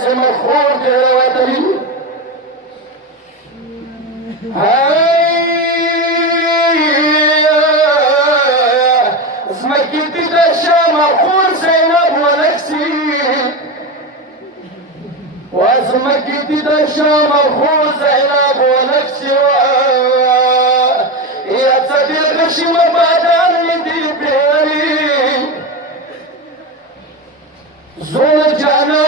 داسې مفعول کې راوتلي ځمکې دي د شاه مفعول زینب ونکسي وځمکې دي د شاه مفعول زینب ونکسي یا څه دې غشي وبادان مې دي پیري زول جانا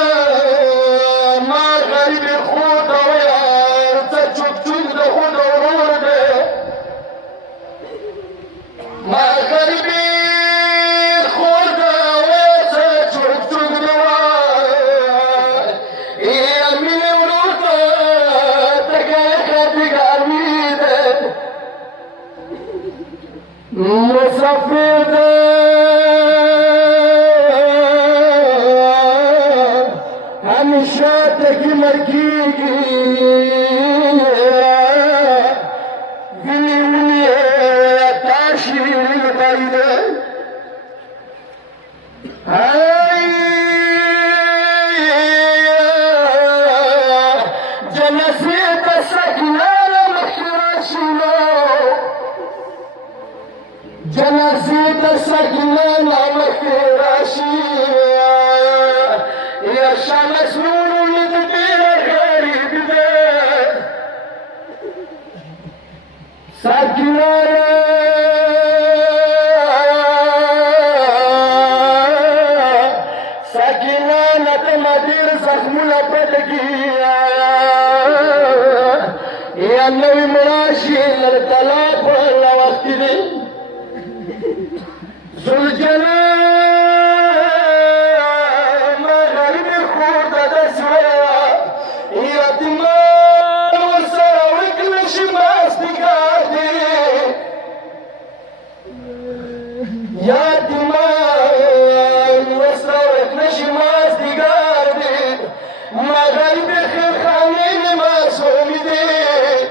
ما غریب خود و یار څه چوک چوک د خود ورور دی ما غریب خود و څه چوک چوک د یا مینې ورور ته تګه خدګاري دی مسافر دی همیشه تکی مرکیگی وینی وینی تاشیر بایده جنسی تسکنان مخراشینا جنسی تسکنان مخراشینا یا شمس نور دیر غریب ده ساکنانا ساکنانا تمدیر زخمونا پدگیا یا نوی مراشی لرطلا پر وقتی ده زلجلال یا دماغ وصلت نشی ماز دیگر دی مغرب خیرخانی نماسومی دی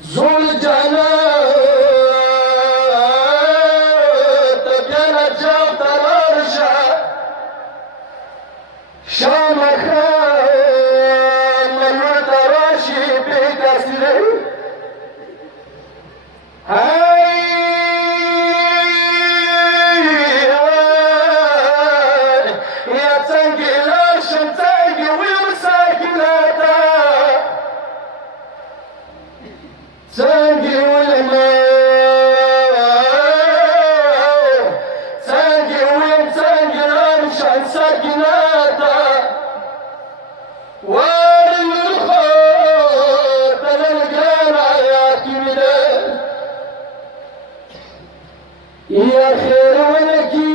زول جانا تبیانا جاو ترارشا شام خان ملور تراشی بیکسی دی څنګه ولما څنګه ویم څنګه لارشان ساکناتا والخوت تلقان آياتي مده يا خير ونكي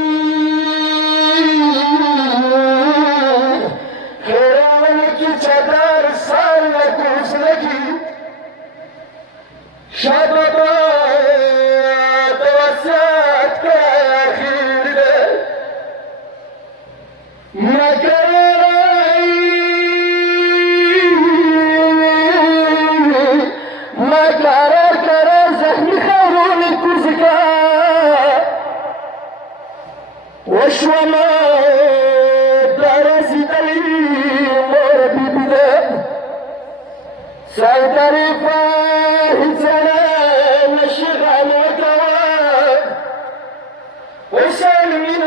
خير ونكي چدار سال نکوس لکی شبابا توسط کا آخر دے مقرر کرے زخمی خورون کزکا وشوما درسی دلی مور بیبی دے سیدری فاہی وسلم